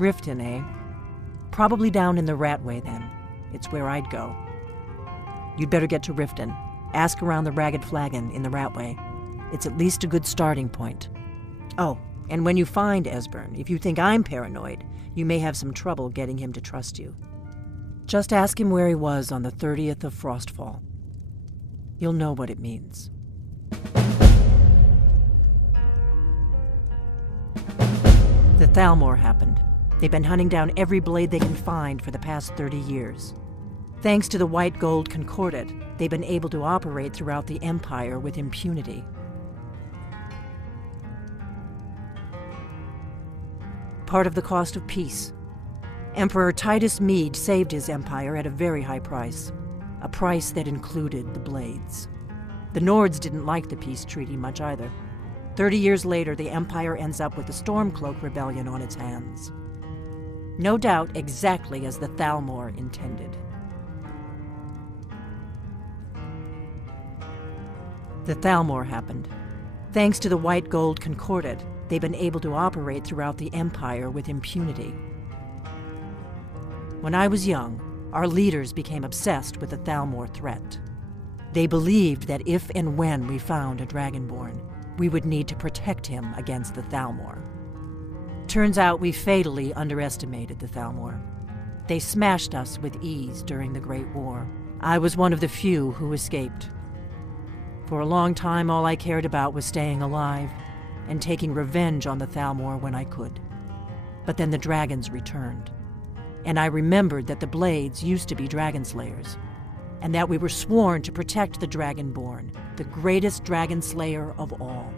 Riften, eh? Probably down in the Ratway, then. It's where I'd go. You'd better get to Riften. Ask around the Ragged Flagon in the Ratway. It's at least a good starting point. Oh, and when you find Esbern, if you think I'm paranoid, you may have some trouble getting him to trust you. Just ask him where he was on the 30th of Frostfall. You'll know what it means. The Thalmor happened. They've been hunting down every blade they can find for the past 30 years. Thanks to the White Gold Concordat, they've been able to operate throughout the Empire with impunity. Part of the cost of peace. Emperor Titus Mede saved his empire at a very high price. A price that included the blades. The Nords didn't like the peace treaty much either. 30 years later, the Empire ends up with the Stormcloak Rebellion on its hands. No doubt exactly as the Thalmor intended. The Thalmor happened. Thanks to the White Gold Concordat, they've been able to operate throughout the Empire with impunity. When I was young, our leaders became obsessed with the Thalmor threat. They believed that if and when we found a Dragonborn, we would need to protect him against the Thalmor. Turns out we fatally underestimated the Thalmor. They smashed us with ease during the Great War. I was one of the few who escaped. For a long time, all I cared about was staying alive and taking revenge on the Thalmor when I could. But then the dragons returned. And I remembered that the Blades used to be dragon slayers, and that we were sworn to protect the Dragonborn, the greatest dragon slayer of all.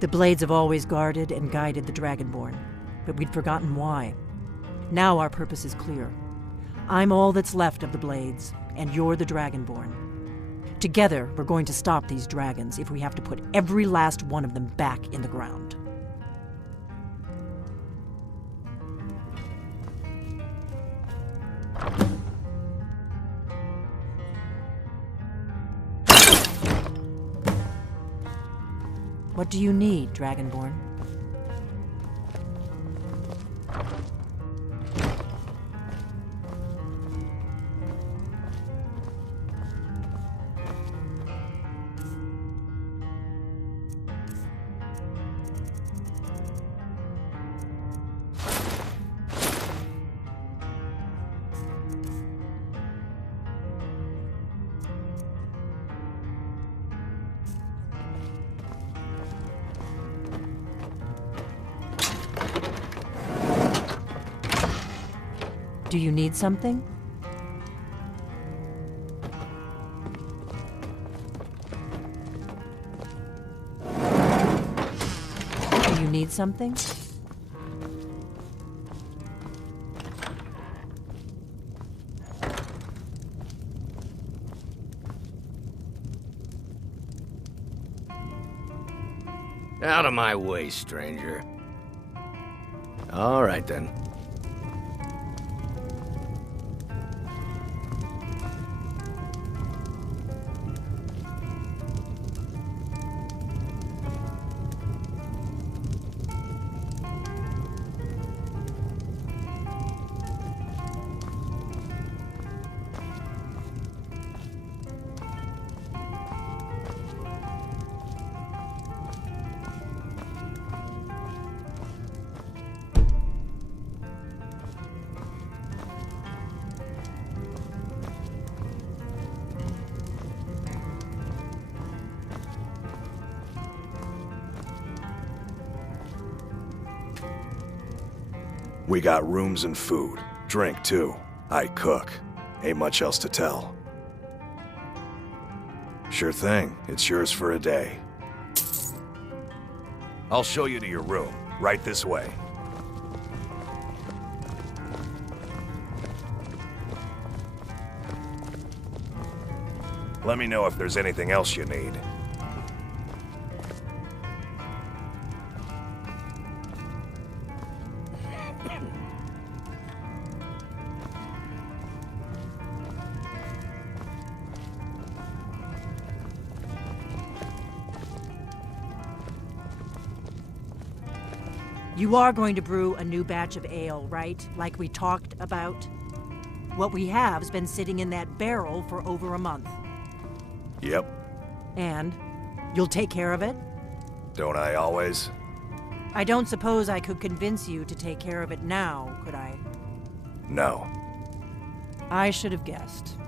The Blades have always guarded and guided the Dragonborn, but we'd forgotten why. Now our purpose is clear. I'm all that's left of the Blades, and you're the Dragonborn. Together, we're going to stop these dragons if we have to put every last one of them back in the ground. What do you need, Dragonborn? Do you need something? Do you need something? Out of my way, stranger. All right, then. We got rooms and food. Drink, too. I cook. Ain't much else to tell. Sure thing. It's yours for a day. I'll show you to your room. Right this way. Let me know if there's anything else you need. You are going to brew a new batch of ale, right? Like we talked about? What we have's been sitting in that barrel for over a month. Yep. And you'll take care of it? Don't I always? I don't suppose I could convince you to take care of it now, could I? No. I should have guessed.